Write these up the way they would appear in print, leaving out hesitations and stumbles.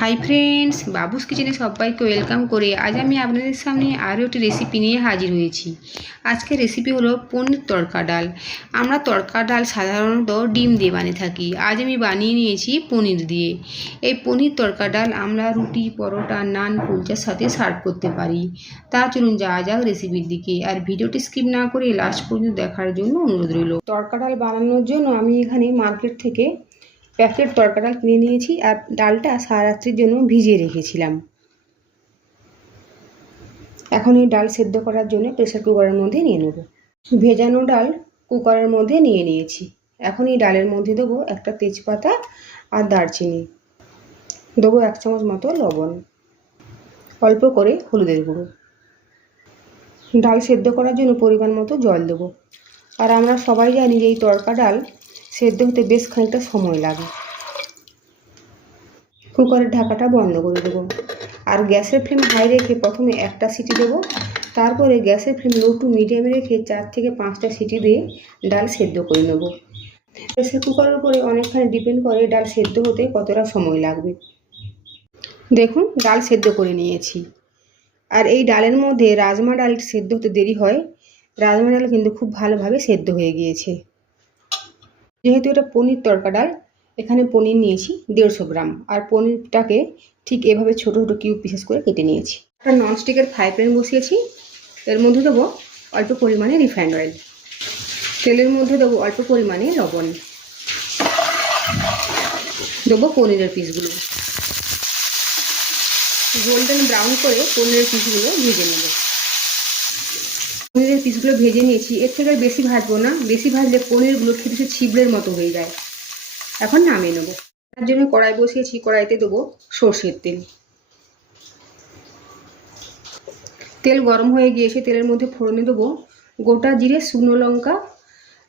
Hi friends, বাবুস কিচেনে সবাইকে welcome করে আজ আমি আপনাদের সামনে আরও একটি রেসিপি নিয়ে হাজির হয়েছি। আজকের রেসিপি হলো পনির তড়কা ডাল। আমরা তড়কা ডাল সাধারণত ডিম দিয়ে বানিয়ে থাকি, আজ আমি বানিয়ে নিয়েছি পনির দিয়ে। এই পনির তড়কা ডাল আমরা রুটি, পরোটা, নান, কুলচার সাথে সার্ভ করতে পারি। তা চলুন যাওয়া যাক রেসিপির দিকে, আর ভিডিওটি স্কিপ না করে লাস্ট পর্যন্ত দেখার জন্য অনুরোধ রইল। তড়কা ডাল বানানোর জন্য আমি এখানে মার্কেট থেকে প্যাকেট তড়কা ডাল কিনে নিয়েছি, আর ডালটা সারা রাত্রির জন্য ভিজিয়ে রেখেছিলাম। এখন এই ডাল সেদ্ধ করার জন্য প্রেসার কুকারের মধ্যে নিয়ে নেব। ভেজানো ডাল কুকারের মধ্যে নিয়ে নিয়েছি। এখন এই ডালের মধ্যে দেবো একটা তেজপাতা আর দারচিনি, দেবো 1 চামচ মতো লবণ, অল্প করে হলুদের গুঁড়ো। ডাল সেদ্ধ করার জন্য পরিমাণ মতো জল দেবো। আর আমরা সবাই জানি যে এই তড়কা ডাল সেদ্ধ হতে বেশ খানিকটা সময় লাগে। কুকারের ঢাকাটা বন্ধ করে দেবো, আর গ্যাসের ফ্লেম হাই রেখে প্রথমে একটা সিটি দেবো, তারপরে গ্যাসের ফ্লেম লো টু মিডিয়ামে রেখে 4 থেকে 5টা সিটি দিয়ে ডাল সেদ্ধ করে নেব। প্রেসার কুকারের উপরে অনেকখানি ডিপেন্ড করে ডাল সেদ্ধ হতে কতটা সময় লাগবে। দেখুন ডাল সেদ্ধ করে নিয়েছি। আর এই ডালের মধ্যে রাজমা ডাল সেদ্ধ হতে দেরি হয়, রাজমা ডাল কিন্তু খুব ভালোভাবে সেদ্ধ হয়ে গিয়েছে। যেহেতু এটা পনির তড়কা ডাল, এখানে পনির নিয়েছি 150 গ্রাম, আর পনিরটাকে ঠিক এভাবে ছোটো ছোটো কিউব পিসেস করে কেটে নিয়েছি। একটা ননস্টিকের ফ্রাই প্যান বসিয়েছি, এর মধ্যে দেবো অল্প পরিমাণে রিফাইন্ড অয়েল, তেলের মধ্যে দেবো অল্প পরিমাণে লবণ, দেবো পনিরের পিসগুলো। গোল্ডেন ব্রাউন করে পনিরের পিসগুলো ভেজে নেব। পনিরের পিসগুলো ভেজে নিয়েছি, এর থেকে বেশি ভাজবো না, বেশি ভাজলে পনিরগুলো খেতে ছিবড়ের মতো হয়ে যায়। এখন নামিয়ে নেব। তার জন্য কড়াই বসিয়েছি, কড়াইতে দেবো সর্ষের তেল। তেল গরম হয়ে গিয়েছে, তেলের মধ্যে ফোড়নে দেবো গোটা জিরে, শুকনো লঙ্কা,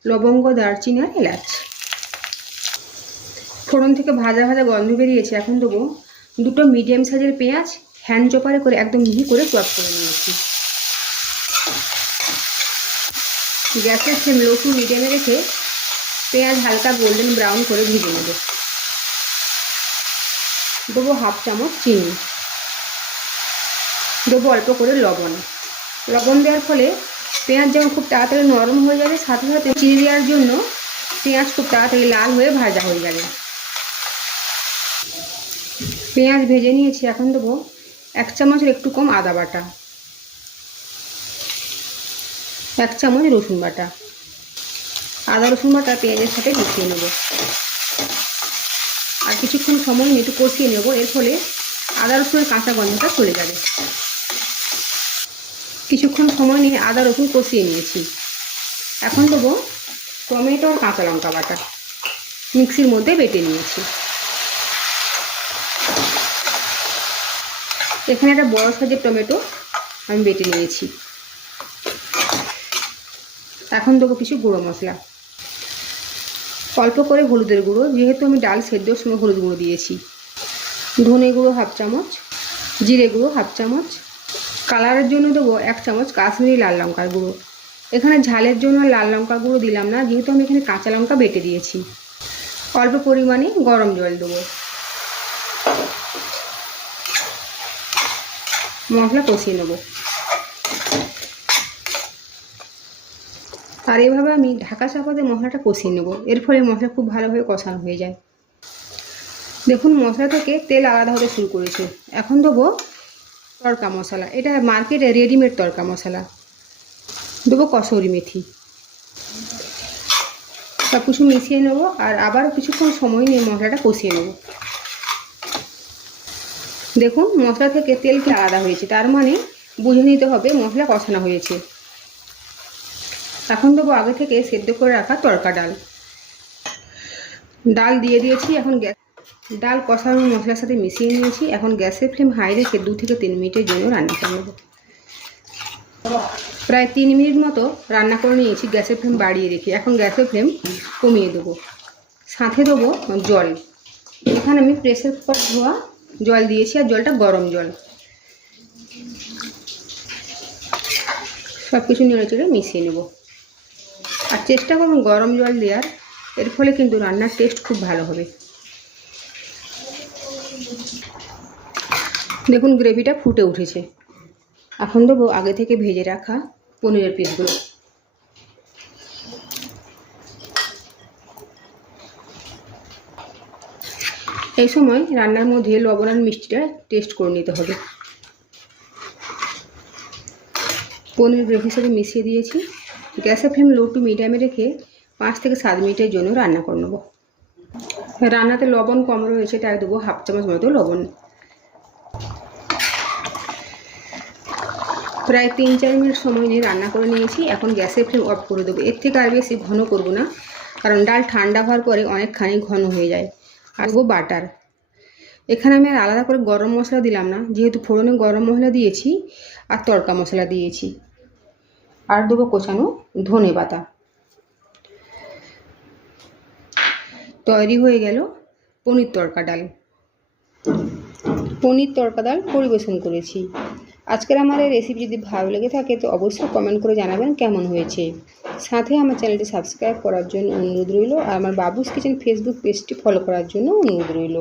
লবঙ্গ, দারচিনি আর এলাচ। ফোড়ন থেকে ভাজা ভাজা গন্ধ বেরিয়েছে। এখন দেবো 2টো মিডিয়াম সাইজের পেঁয়াজ, হ্যান্ড চপারে করে একদম মিহি করে চপ করে নিয়েছি। গ্যাসের ফ্লেম লো টু মিডিয়ামে রেখে পেঁয়াজ হালকা গোল্ডেন ব্রাউন করে ভেজে নেব। দেবো 1/2 চামচ চিনি, দেবো অল্প করে লবণ। লবণ দেওয়ার ফলে পেঁয়াজ যেমন খুব তাড়াতাড়ি নরম হয়ে যাবে, সাথে সাথে চিনি দেওয়ার জন্য পেঁয়াজ খুব তাড়াতাড়ি লাল হয়ে ভাজা হয়ে যাবে। পেঁয়াজ ভেজে নিয়েছি। এখন দেবো 1 চামচের একটু কম আদা বাটা, 1 চামচ রসুন বাটা। আদা রসুন বাটা পেঁয়াজের সাথে মিশিয়ে নেব, আর কিছুক্ষণ সময় নিয়ে একটু কষিয়ে নেব। এর ফলে আদা রসুনের কাঁচা গন্ধটা চলে যাবে। কিছুক্ষণ সময় নিয়ে আদা রসুন কষিয়ে নিয়েছি। এখন দেবো টমেটো আর কাঁচা লঙ্কা বাটা, মিক্সির মধ্যে বেটে নিয়েছি। এখানে একটা বড় সাইজের টমেটো আমি বেটে নিয়েছি। এখন দেবো কিছু গুঁড়ো মশলা, অল্প করে হলুদের গুঁড়ো, যেহেতু আমি ডাল সেদ্ধর সময় হলুদ গুঁড়ো দিয়েছি। ধনে গুঁড়ো 1/2 চামচ, জিরে গুঁড়ো 1/2 চামচ, কালারের জন্য দেবো 1 চামচ কাশ্মীরি লাল লঙ্কার গুঁড়ো। এখানে ঝালের জন্য লাল লঙ্কা গুঁড়ো দিলাম না, যেহেতু আমি এখানে কাঁচা লঙ্কা বেটে দিয়েছি। অল্প পরিমাণে গরম জল দেবো। মশলা কষিয়ে নেব, আর এভাবে আমি ঢাকা চাপাতে মশলাটা কষিয়ে নেব। এর ফলে মশলা খুব ভালোভাবে কষানো হয়ে যায়। দেখুন মশলা থেকে তেল আলাদা হতে শুরু করেছে। এখন দেবো তড়কা মশলা, এটা মার্কেটে রেডিমেড তড়কা মশলা। দেবো কসুরি মেথি। সব কিছু মিশিয়ে নেব, আর আবার কিছুক্ষণ সময় নিয়ে মশলাটা কষিয়ে নেব। দেখুন মশলা থেকে তেল কি আলাদা হয়েছে, তার মানে বুঝে নিতে হবে মশলা কষানো হয়েছে। এখন দেবো আগে থেকে সেদ্ধ করে রাখা তড়কা ডাল। ডাল দিয়ে দিয়েছি। এখন ডাল কষানো মশলার সাথে মিশিয়ে নিয়েছি। এখন গ্যাসের ফ্লেম হাই রেখে 2 থেকে 3 মিনিটের জন্য রান্না করে নেব। প্রায় 3 মিনিট মতো রান্না করে নিয়েছি গ্যাসের ফ্লেম বাড়িয়ে রেখে। এখন গ্যাসের ফ্লেম কমিয়ে দেবো, সাথে দেবো জল। এখানে আমি প্রেসার কুকার ধোয়া জল দিয়েছি, আর জলটা গরম জল। সব কিছু নেড়ে চেড়ে মিশিয়ে নেব, আর চেষ্টা করুন গরম জল দেওয়ার, এর ফলে কিন্তু রান্নার টেস্ট খুব ভালো হবে। দেখুন গ্রেভিটা ফুটে উঠেছে। এখন দেবো আগে থেকে ভেজে রাখা পনিরের পিসগুলো। এই সময় রান্নার মধ্যে লবণ আর মিষ্টিটা টেস্ট করে নিতে হবে। পনির গ্রেভির সাথে মিশিয়ে দিয়েছি। গ্যাসের ফ্লেম লো টু মিডিয়ামে রেখে 5 থেকে 7 মিনিটের জন্য রান্না করে নেব। রান্নাতে লবণ কম রয়েছে, তাই দেবো হাফ চামচ মতো লবণ। প্রায় 3-4 মিনিট সময় নিয়ে রান্না করে নিয়েছি। এখন গ্যাসের ফ্লেম অফ করে দেবো। এর থেকে আর বেশি ঘন করব না, কারণ ডাল ঠান্ডা হওয়ার পরে অনেকখানি ঘন হয়ে যায়। আর দেবো বাটার। এখানে আমি আর আলাদা করে গরম মশলা দিলাম না, যেহেতু ফোড়নে গরম মশলা দিয়েছি আর তড়কা মশলা দিয়েছি। আর দেবো কোচানো ধনে পাতা। তৈরি হয়ে গেল পনির তড়কা ডাল। পনির তড়কা ডাল পরিবেশন করেছি। আজকের আমার এই রেসিপি যদি ভালো লেগে থাকে তো অবশ্যই কমেন্ট করে জানাবেন কেমন হয়েছে। সাথে আমার চ্যানেলটি সাবস্ক্রাইব করার জন্য অনুরোধ রইল, আর আমার বাবুস কিচেন ফেসবুক পেজটি ফলো করার জন্য অনুরোধ রইল।